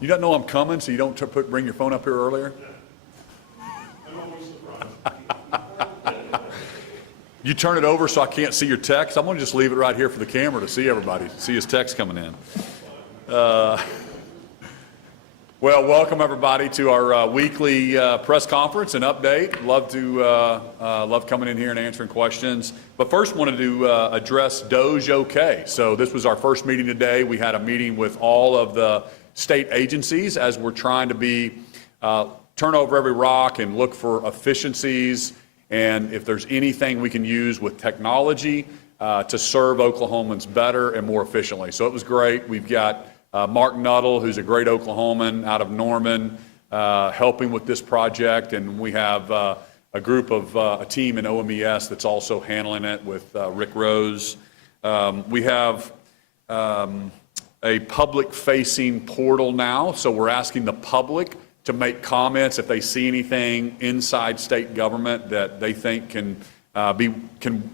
You don't know I'm coming, so you don't bring your phone up here earlier? You turn it over so I can't see your text. I'm going to just leave it right here for the camera to see everybody, see his text coming in. Well, welcome everybody to our weekly press conference and update. Love coming in here and answering questions. But first, wanted to address Doge OK. So this was our first meeting today. We had a meeting with all of the state agencies as we're trying to turn over every rock and look for efficiencies, and if there's anything we can use with technology to serve Oklahomans better and more efficiently. So it was great. We've got Mark Nuttall, who's a great Oklahoman out of Norman, helping with this project, and we have a team in OMES that's also handling it with Rick Rose. We have a public-facing portal now, so we're asking the public to make comments if they see anything inside state government that they think can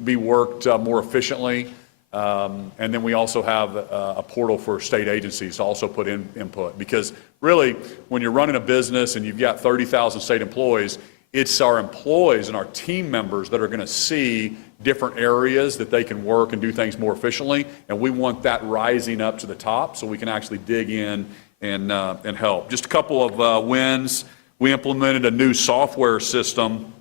be worked more efficiently. And then we also have a portal for state agencies to also put in input, because really, when you're running a business and you've got 30,000 state employees, it's our employees and our team members that are going to see different areas that they can work and do things more efficiently, and we want that rising up to the top so we can actually dig in and help. Just a couple of wins. We implemented a new software system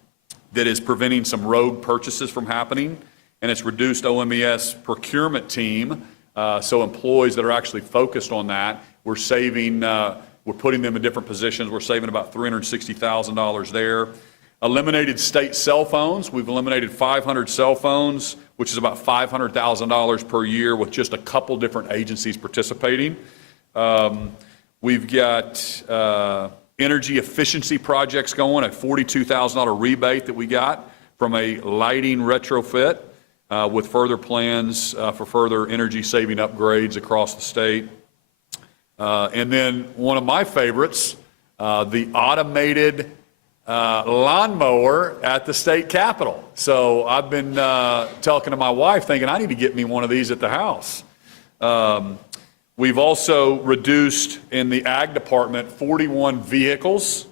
that is preventing some rogue purchases from happening, and it's reduced OMES procurement team, so employees that are actually focused on that, we're saving, we're putting them in different positions. We're saving about $360,000 there. Eliminated state cell phones. We've eliminated 500 cell phones, which is about $500,000 per year with just a couple different agencies participating. We've got energy efficiency projects going, a $42,000 rebate that we got from a lighting retrofit with further plans for further energy saving upgrades across the state. And then one of my favorites, the automated lawnmower at the state capitol. So I've been talking to my wife thinking I need to get me one of these at the house. We've also reduced in the ag department 41 vehicles.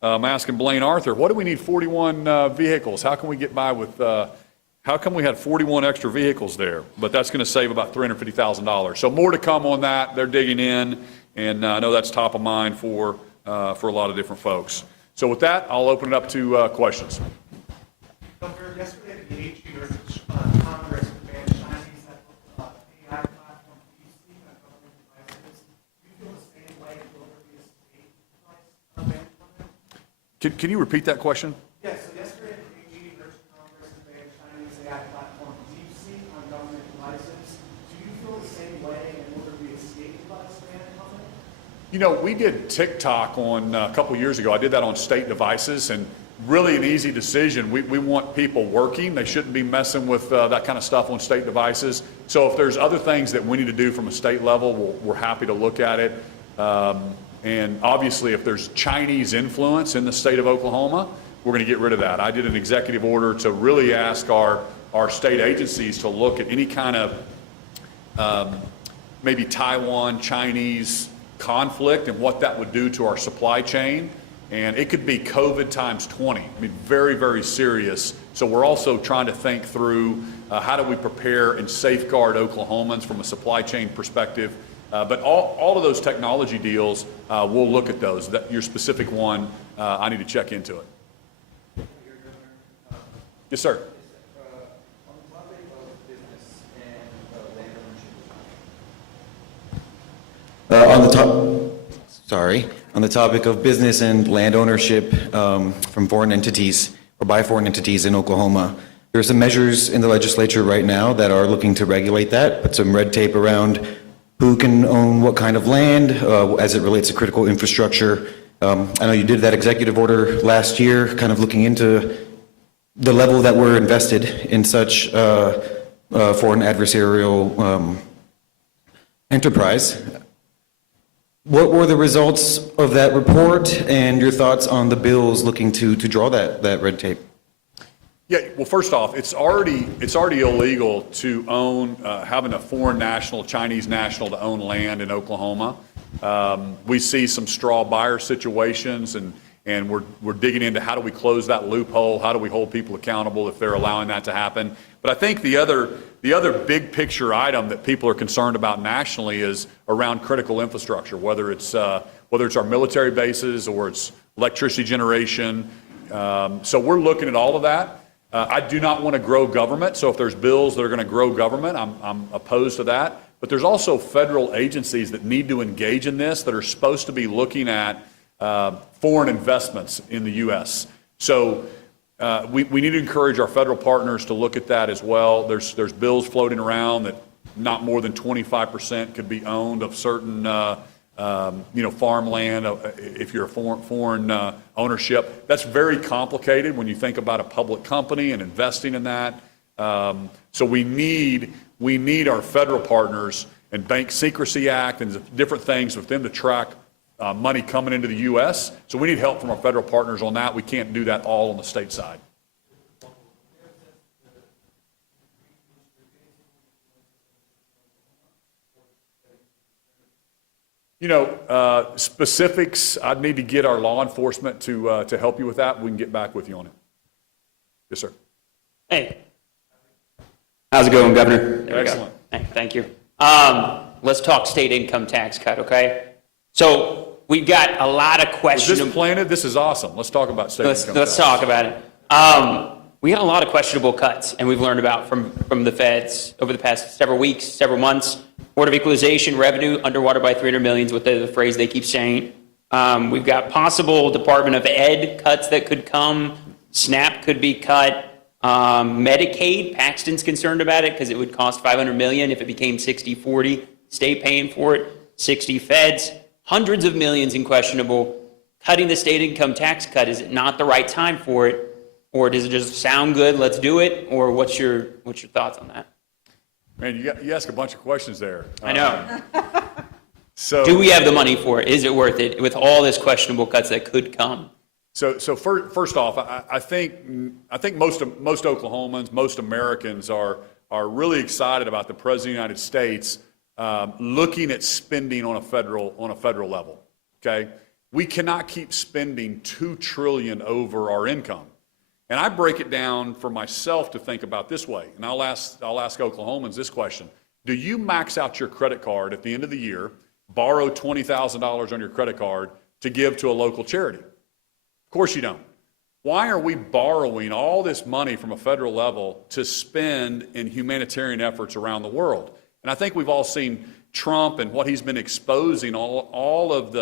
I'm asking Blaine Arthur, what do we need 41 vehicles? How can we get by with, how come we had 41 extra vehicles there? But that's going to save about $350,000. So more to come on that. They're digging in, and I know that's top of mind for a lot of different folks. So with that, I'll open it up to questions. Governor, yesterday the AG Congress banned Chinese AI platform PC on government devices. Do you feel the same way? Will there be a state device ban? Can you repeat that question? Yes, so yesterday at the AG Emerging Congress banned Chinese AI platform DeepSeek on government devices. Do you feel the same way and will there be a state device ban coming? You know, we did TikTok on a couple years ago. I did that on state devices, and really an easy decision. We want people working. They shouldn't be messing with that kind of stuff on state devices. So if there's other things that we need to do from a state level, we're happy to look at it. And obviously, if there's Chinese influence in the state of Oklahoma, we're going to get rid of that. I did an executive order to really ask our state agencies to look at any kind of maybe Taiwan, Chinese conflict and what that would do to our supply chain. And it could be COVID times 20. I mean, very, very serious. So we're also trying to think through how do we prepare and safeguard Oklahomans from a supply chain perspective. But all of those technology deals, we'll look at those. Your specific one, I need to check into it. Yes, sir. On the topic of business and land ownership from foreign entities or by foreign entities in Oklahoma, there are some measures in the legislature right now that are looking to regulate that, put some red tape around who can own what kind of land as it relates to critical infrastructure. I know you did that executive order last year, kind of looking into the level that we're invested in such foreign adversarial enterprise. What were the results of that report and your thoughts on the bills looking to draw that red tape? Yeah, well, first off, it's already illegal to own, having a foreign national, Chinese national to own land in Oklahoma. We see some straw buyer situations, and we're digging into how do we close that loophole, how do we hold people accountable if they're allowing that to happen. But I think the other big picture item that people are concerned about nationally is around critical infrastructure, whether it's our military bases or it's electricity generation. So we're looking at all of that. I do not want to grow government, so if there's bills that are going to grow government, I'm opposed to that. But there's also federal agencies that need to engage in this that are supposed to be looking at foreign investments in the U.S. So we need to encourage our federal partners to look at that as well. There's bills floating around that not more than 25% could be owned of certain farmland if you're a foreign ownership. That's very complicated when you think about a public company and investing in that. So we need our federal partners and Bank Secrecy Act and different things with them to track money coming into the U.S. So we need help from our federal partners on that. We can't do that all on the state side. Specifics, I'd need to get our law enforcement to help you with that. We can get back with you on it. Yes, sir. Hey. How's it going, Governor? There Excellent. Hey, thank you. Let's talk state income tax cut, okay? So we've got a lot of questions. Was this planted? This is awesome. Let's talk about state income tax. Let's talk about it. We got a lot of questionable cuts, and we've learned about from the feds over the past several weeks, several months. Board of Equalization revenue underwater by $300 million is what the phrase they keep saying. We've got possible Department of Ed cuts that could come. SNAP could be cut. Medicaid, Paxton's concerned about it because it would cost $500 million if it became 60-40. State paying for it. 60 feds. Hundreds of millions in questionable. Cutting the state income tax cut, is it not the right time for it? Or does it just sound good, let's do it? Or what's your thoughts on that? Man, you ask a bunch of questions there. I know. So do we have the money for it? Is it worth it with all this questionable cuts that could come? So first off, I think most Oklahomans, most Americans are really excited about the President of the United States looking at spending on a federal level. Okay, we cannot keep spending $2 trillion over our income. And I break it down for myself to think about this way, and I'll ask Oklahomans this question. Do you max out your credit card at the end of the year, borrow $20,000 on your credit card to give to a local charity? Of course you don't. Why are we borrowing all this money from a federal level to spend in humanitarian efforts around the world? And I think we've all seen Trump and what he's been exposing, all of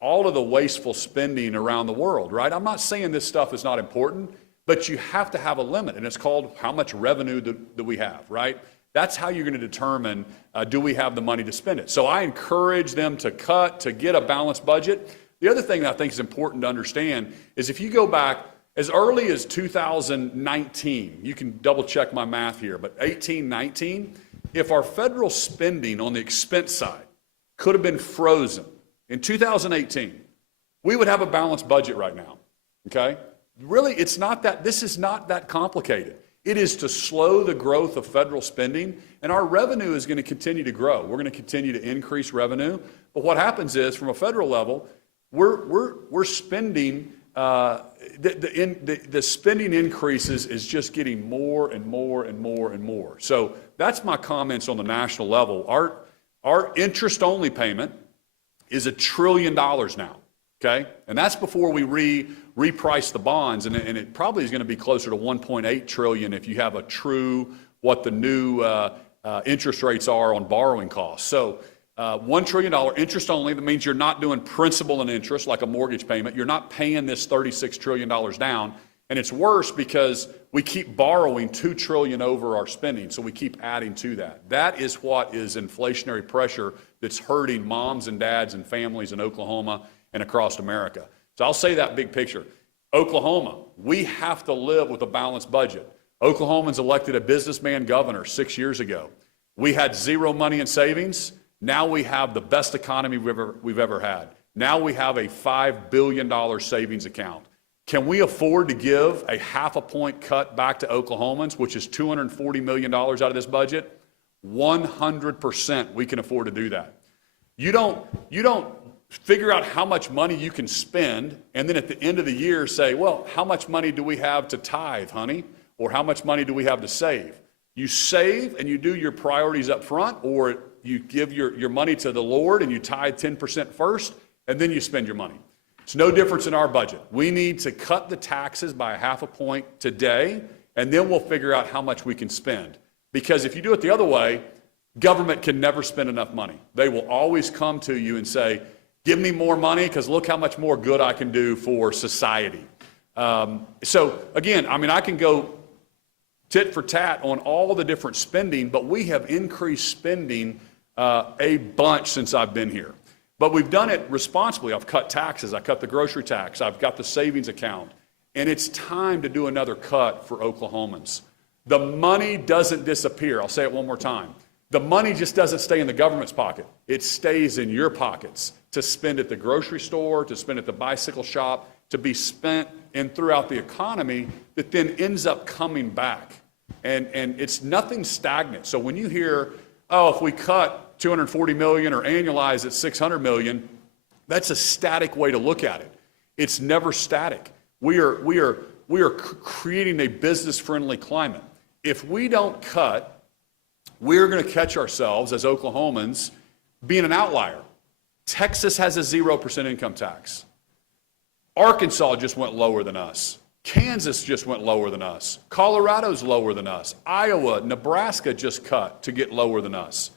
all of the wasteful spending around the world, right? I'm not saying this stuff is not important, but you have to have a limit, and it's called how much revenue that we have, right? That's how you're going to determine, do we have the money to spend it? So I encourage them to cut, to get a balanced budget. The other thing that I think is important to understand is if you go back as early as 2019, you can double check my math here, but 18, 19, if our federal spending on the expense side could have been frozen in 2018, we would have a balanced budget right now, okay? Really, this is not that complicated. It is to slow the growth of federal spending, and our revenue is going to continue to grow. We're going to continue to increase revenue, but what happens is, from a federal level, we're spending, the spending increases is just getting more and more and more and more. So that's my comments on the national level. Our interest-only payment is $1 trillion now, okay? And that's before we reprice the bonds, and it probably is going to be closer to 1.8 trillion if you have a true, what the new interest rates are on borrowing costs. So $1 trillion interest only, that means you're not doing principal and interest like a mortgage payment. You're not paying this $36 trillion down. And it's worse because we keep borrowing $2 trillion over our spending, so we keep adding to that. That is what is inflationary pressure that's hurting moms and dads and families in Oklahoma and across America. So I'll say that big picture. Oklahoma, we have to live with a balanced budget. Oklahomans elected a businessman governor 6 years ago. We had zero money in savings. Now we have the best economy we've ever had. Now we have a $5 billion savings account. Can we afford to give a 0.5 point cut back to Oklahomans, which is $240 million out of this budget? 100% we can afford to do that. You don't figure out how much money you can spend and then at the end of the year say, well, how much money do we have to tithe, honey? Or how much money do we have to save? You save and you do your priorities up front, or you give your money to the Lord and you tithe 10% first, and then you spend your money. It's no difference in our budget. We need to cut the taxes by 0.5 point today, and then we'll figure out how much we can spend. Because if you do it the other way, government can never spend enough money. They will always come to you and say, give me more money because look how much more good I can do for society. So again, I mean, I can go tit for tat on all the different spending, but we have increased spending a bunch since I've been here. But we've done it responsibly. I've cut taxes. I cut the grocery tax. I've got the savings account. And it's time to do another cut for Oklahomans. The money doesn't disappear. I'll say it one more time. The money just doesn't stay in the government's pocket. It stays in your pockets to spend at the grocery store, to spend at the bicycle shop, to be spent in throughout the economy that then ends up coming back. And it's nothing stagnant. So when you hear, oh, if we cut 240 million or annualize at 600 million, that's a static way to look at it. It's never static. We are creating a business-friendly climate. If we don't cut, we're going to catch ourselves as Oklahomans being an outlier. Texas has a 0% income tax. Arkansas just went lower than us. Kansas just went lower than us. Colorado's lower than us. Iowa, Nebraska just cut to get lower than us.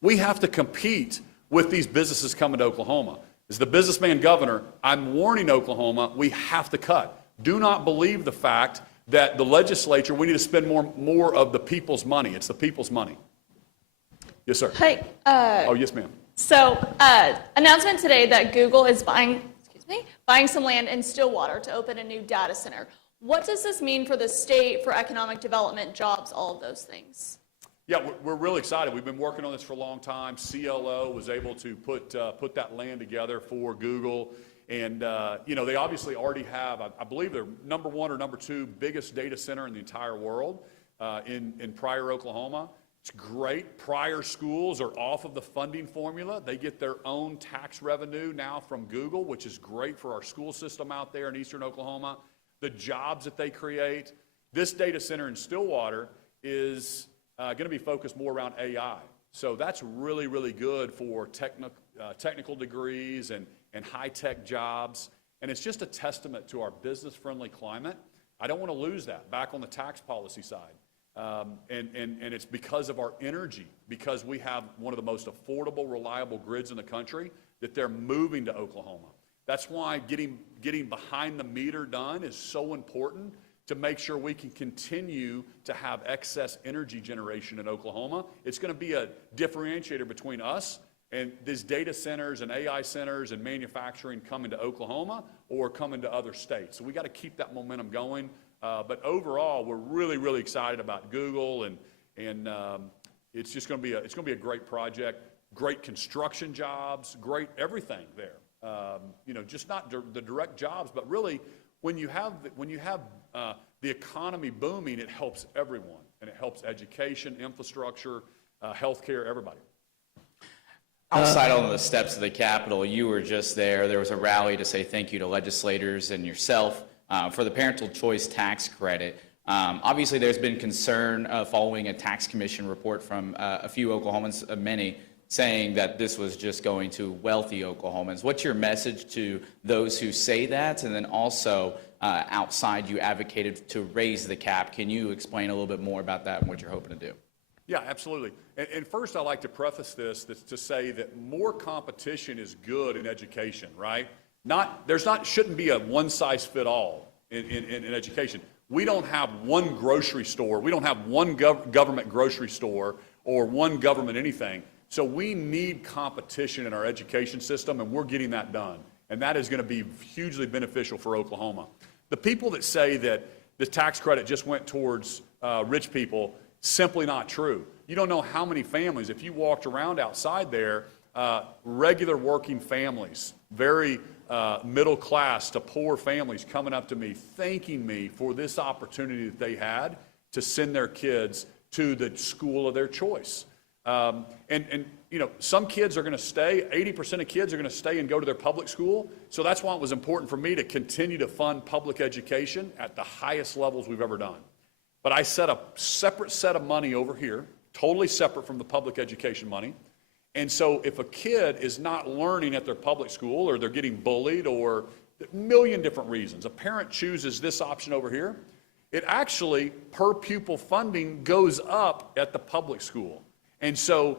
We have to compete with these businesses coming to Oklahoma. As the businessman governor, I'm warning Oklahoma, we have to cut. Do not believe the fact that the legislature, we need to spend more of the people's money. It's the people's money. Yes, sir. Hey, Oh, yes, ma'am. so announcement today that Google is buying some land in Stillwater to open a new data center. What does this mean for the state, for economic development, jobs, all of those things? Yeah, we're really excited. We've been working on this for a long time. CLO was able to put that land together for Google. And, they obviously already have, I believe they're number 1 or number 2 biggest data center in the entire world in Pryor, Oklahoma. It's great. Pryor schools are off of the funding formula. They get their own tax revenue now from Google, which is great for our school system out there in eastern Oklahoma. The jobs that they create. This data center in Stillwater is going to be focused more around AI. So that's really, really good for technical degrees and high-tech jobs. And it's just a testament to our business-friendly climate. I don't want to lose that back on the tax policy side. And it's because of our energy, because we have one of the most affordable, reliable grids in the country, that they're moving to Oklahoma. That's why getting behind the meter done is so important to make sure we can continue to have excess energy generation in Oklahoma. It's going to be a differentiator between us and these data centers and AI centers and manufacturing coming to Oklahoma or coming to other states. So we got to keep that momentum going. But overall, we're really, really excited about Google, and it's just going to be a great project, great construction jobs, great everything there. Just not the direct jobs, but really when you have the economy booming, it helps everyone, and it helps education, infrastructure, healthcare, everybody. Outside on the steps of the Capitol, you were just there. There was a rally to say thank you to legislators and yourself for the parental choice tax credit. Obviously, there's been concern following a tax commission report from a few Oklahomans, many, saying that this was just going to wealthy Oklahomans. What's your message to those who say that? And then also, outside, you advocated to raise the cap. Can you explain a little bit more about that and what you're hoping to do? Yeah, absolutely. And first, I'd like to preface this to say that more competition is good in education, right? Shouldn't be a one-size-fit-all in education. We don't have one grocery store. We don't have one government grocery store or one government anything. So we need competition in our education system, and we're getting that done. And that is going to be hugely beneficial for Oklahoma. The people that say that the tax credit just went towards rich people, simply not true. You don't know how many families, if you walked around outside there, regular working families, very middle class to poor families coming up to me, thanking me for this opportunity that they had to send their kids to the school of their choice. Some kids are going to stay, 80% of kids are going to stay and go to their public school. So that's why it was important for me to continue to fund public education at the highest levels we've ever done. But I set a separate set of money over here, totally separate from the public education money. And so if a kid is not learning at their public school, or they're getting bullied, or a million different reasons, a parent chooses this option over here, it actually, per pupil funding, goes up at the public school. And so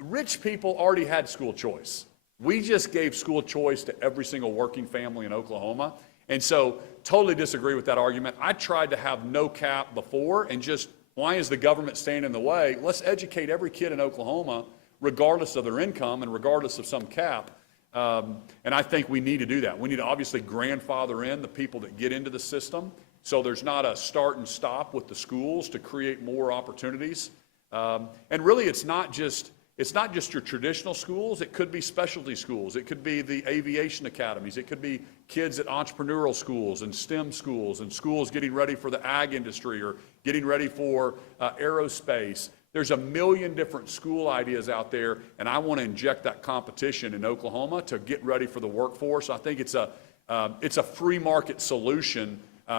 rich people already had school choice. We just gave school choice to every single working family in Oklahoma. And so totally disagree with that argument. I tried to have no cap before, and just, why is the government standing in the way? Let's educate every kid in Oklahoma, regardless of their income and regardless of some cap. And I think we need to do that. We need to obviously grandfather in the people that get into the system, so there's not a start and stop with the schools to create more opportunities. And really, it's not just your traditional schools. It could be specialty schools. It could be the aviation academies. It could be kids at entrepreneurial schools and STEM schools, and schools getting ready for the ag industry or getting ready for aerospace. There's a million different school ideas out there, and I want to inject that competition in Oklahoma to get ready for the workforce. I think it's a free market solution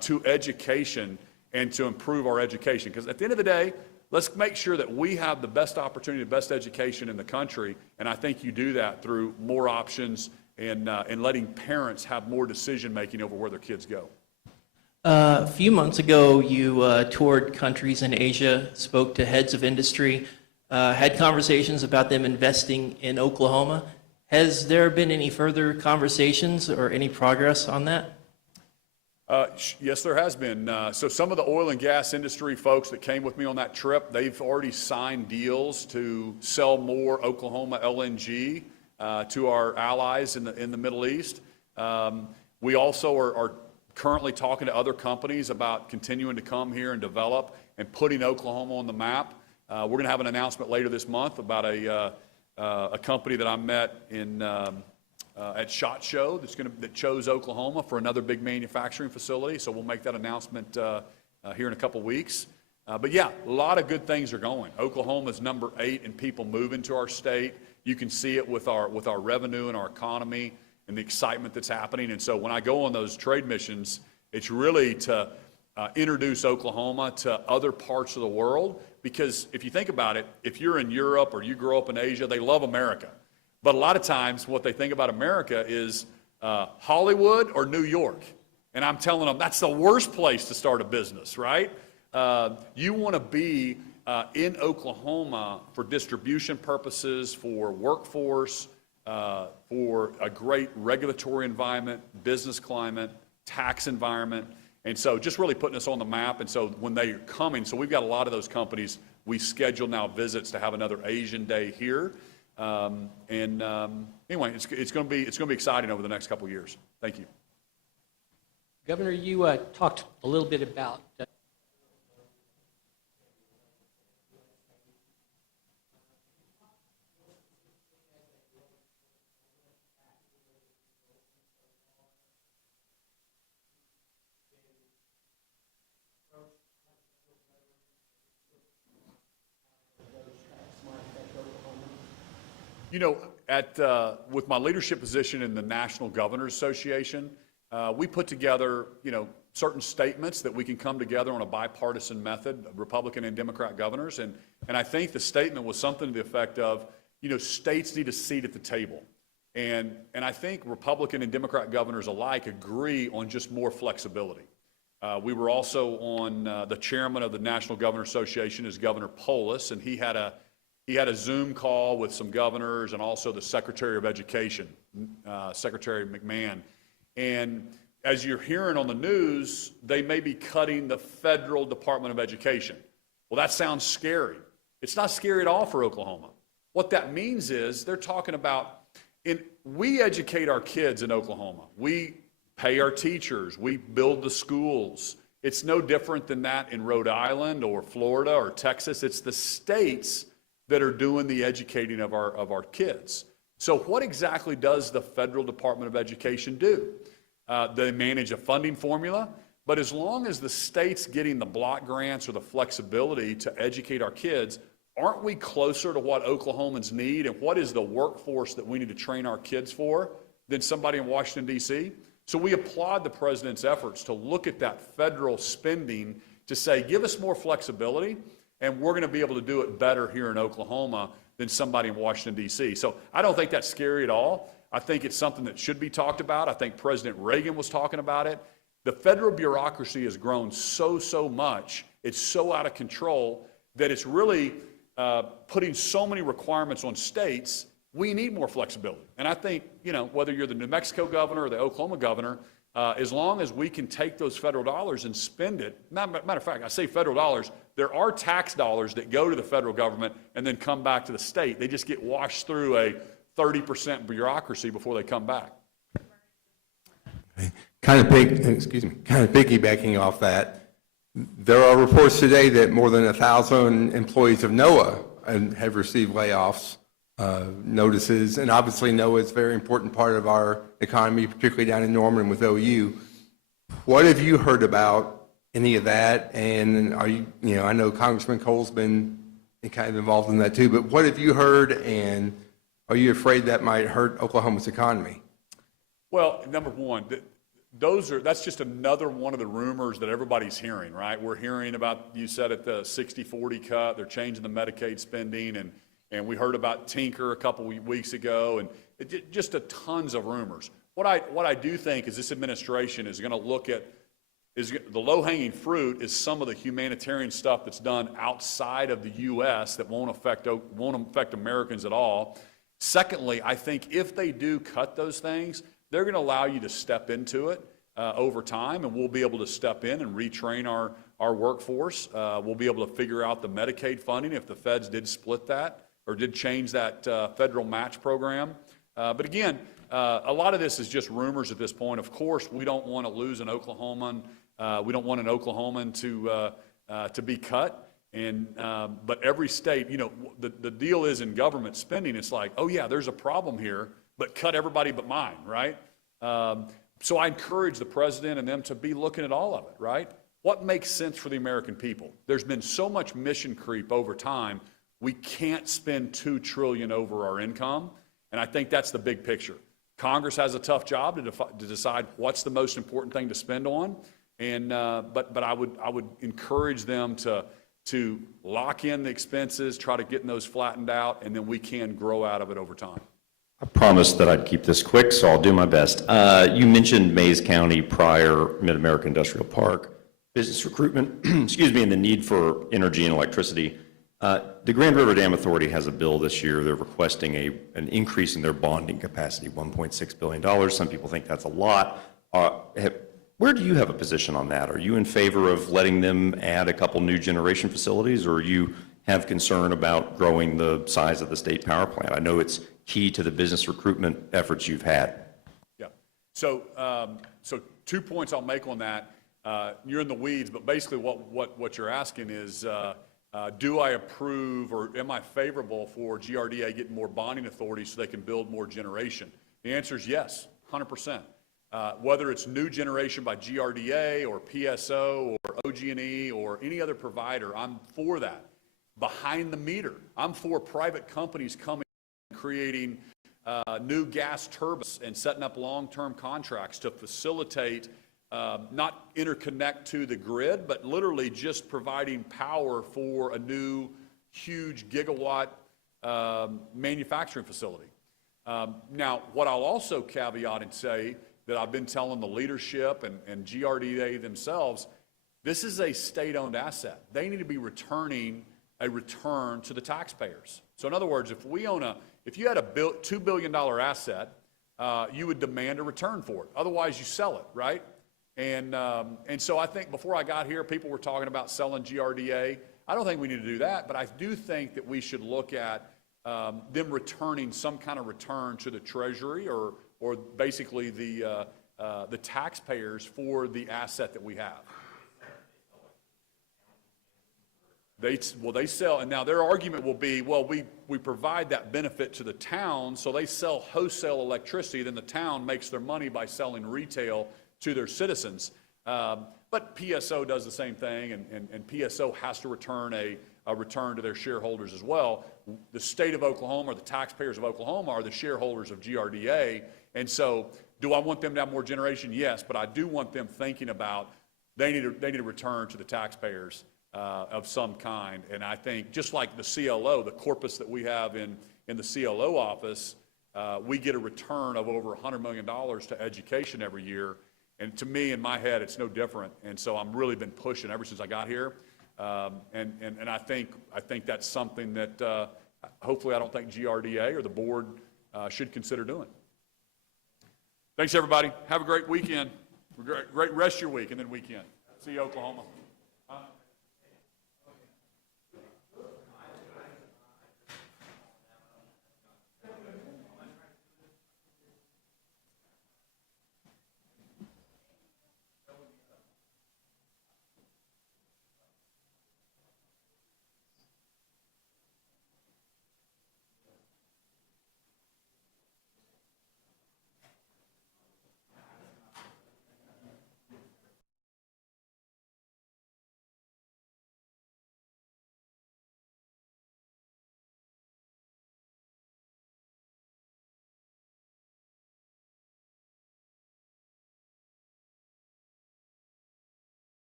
to education and to improve our education. Because at the end of the day, let's make sure that we have the best opportunity, the best education in the country, and I think you do that through more options and letting parents have more decision-making over where their kids go. A few months ago, you toured countries in Asia, spoke to heads of industry, had conversations about them investing in Oklahoma. Has there been any further conversations or any progress on that? Yes, there has been. So some of the oil and gas industry folks that came with me on that trip, they've already signed deals to sell more Oklahoma LNG to our allies in the Middle East. We also are currently talking to other companies about continuing to come here and develop and putting Oklahoma on the map. We're going to have an announcement later this month about a company that I met in at SHOT Show that chose Oklahoma for another big manufacturing facility. So we'll make that announcement here in a couple weeks. But yeah, a lot of good things are going. Oklahoma's number 8 in people moving to our state. You can see it with our revenue and our economy and the excitement that's happening. And so when I go on those trade missions, it's really to introduce Oklahoma to other parts of the world. Because if you think about it, if you're in Europe or you grow up in Asia, they love America. But a lot of times what they think about America is Hollywood or New York. And I'm telling them that's the worst place to start a business, right? You want to be in Oklahoma for distribution purposes, for workforce, for a great regulatory environment, business climate, tax environment. And so just really putting us on the map. And so when they're coming, so we've got a lot of those companies, we schedule now visits to have another Asian Day here. Anyway, it's going to be exciting over the next couple of years. Thank you. Governor, you talked a little bit about You know, with my leadership position in the National Governors Association, we put together, certain statements that we can come together on a bipartisan method, Republican and Democrat governors. And I think the statement was something to the effect of, states need a seat at the table. And I think Republican and Democrat governors alike agree on just more flexibility. We were also on, the chairman of the National Governors Association is Governor Polis, and he had a Zoom call with some governors and also the Secretary of Education, Secretary McMahon. And as you're hearing on the news, they may be cutting the federal Department of Education. Well, that sounds scary. It's not scary at all for Oklahoma. What that means is they're talking about, we educate our kids in Oklahoma. We pay our teachers. We build the schools. It's no different than that in Rhode Island or Florida or Texas. It's the states that are doing the educating of our kids. So what exactly does the federal Department of Education do? They manage a funding formula, but as long as the state's getting the block grants or the flexibility to educate our kids, aren't we closer to what Oklahomans need and what is the workforce that we need to train our kids for than somebody in Washington, D.C.? So we applaud the president's efforts to look at that federal spending to say, give us more flexibility, and we're going to be able to do it better here in Oklahoma than somebody in Washington, D.C. So I don't think that's scary at all. I think it's something that should be talked about. I think President Reagan was talking about it. The federal bureaucracy has grown so much, it's so out of control that it's really putting so many requirements on states. We need more flexibility. And I think, whether you're the New Mexico governor or the Oklahoma governor, as long as we can take those federal dollars and spend it, matter of fact, I say federal dollars, there are tax dollars that go to the federal government and then come back to the state. They just get washed through a 30% bureaucracy before they come back. Kind of piggybacking off that, there are reports today that more than 1,000 employees of NOAA have received layoffs notices, and obviously NOAA is a very important part of our economy, particularly down in Norman with OU. What have you heard about any of that? And are you, I know Congressman Cole's been kind of involved in that too, but what have you heard, and are you afraid that might hurt Oklahoma's economy? Well, number one, that's just another one of the rumors that everybody's hearing, right? We're hearing about, you said it, the 60-40 cut, they're changing the Medicaid spending, and we heard about Tinker a couple weeks ago, and just tons of rumors. What I do think is this administration is going to look at, the low-hanging fruit is some of the humanitarian stuff that's done outside of the U.S. that won't affect Americans at all. Secondly, I think if they do cut those things, they're going to allow you to step into it over time, and we'll be able to step in and retrain our workforce. We'll be able to figure out the Medicaid funding if the feds did split that or did change that federal match program. But again, a lot of this is just rumors at this point. Of course, we don't want to lose an Oklahoman. We don't want an Oklahoman to be cut. But every state, the deal is in government spending, it's like, oh yeah, there's a problem here, but cut everybody but mine, right? So I encourage the president and them to be looking at all of it, right? What makes sense for the American people? There's been so much mission creep over time, we can't spend $2 trillion over our income, and I think that's the big picture. Congress has a tough job to decide what's the most important thing to spend on, and but I would encourage them to lock in the expenses, try to get those flattened out, and then we can grow out of it over time. I promised that I'd keep this quick, so I'll do my best. You mentioned Mays County prior, Mid-America Industrial Park, business recruitment, excuse me, and the need for energy and electricity. The Grand River Dam Authority has a bill this year. They're requesting an increase in their bonding capacity, $1.6 billion. Some people think that's a lot. Where do you have a position on that? Are you in favor of letting them add a couple new generation facilities, or you have concern about growing the size of the state power plant? I know it's key to the business recruitment efforts you've had. Yeah. So 2 points I'll make on that. You're in the weeds, but basically what you're asking is, do I approve or am I favorable for GRDA getting more bonding authority so they can build more generation? The answer is yes, 100%. Whether it's new generation by GRDA or PSO or OG&E or any other provider, I'm for that. Behind the meter, I'm for private companies coming and creating new gas turbines and setting up long-term contracts to facilitate not interconnect to the grid, but literally just providing power for a new huge gigawatt manufacturing facility. Now, what I'll also caveat and say that I've been telling the leadership and GRDA themselves, this is a state-owned asset. They need to be returning a return to the taxpayers. So in other words, if you had a $2 billion asset, you would demand a return for it. Otherwise, you sell it, right? And so I think before I got here, people were talking about selling GRDA. I don't think we need to do that, but I do think that we should look at them returning some kind of return to the Treasury or basically the taxpayers for the asset that we have. They sell, and now their argument will be, well, we provide that benefit to the town, so they sell wholesale electricity, then the town makes their money by selling retail to their citizens. But PSO does the same thing, and PSO has to return a return to their shareholders as well. The state of Oklahoma, or the taxpayers of Oklahoma, are the shareholders of GRDA, and so do I want them to have more generation? Yes, but I do want them thinking about they need a return to the taxpayers of some kind. And I think just like the CLO, the corpus that we have in the CLO office, we get a return of over $100 million to education every year. And to me, in my head, it's no different. And so I'm really been pushing ever since I got here. And I think that's something that hopefully I don't think GRDA or the board should consider doing. Thanks, everybody. Have a great weekend. Great rest of your week and then weekend. See you, Oklahoma.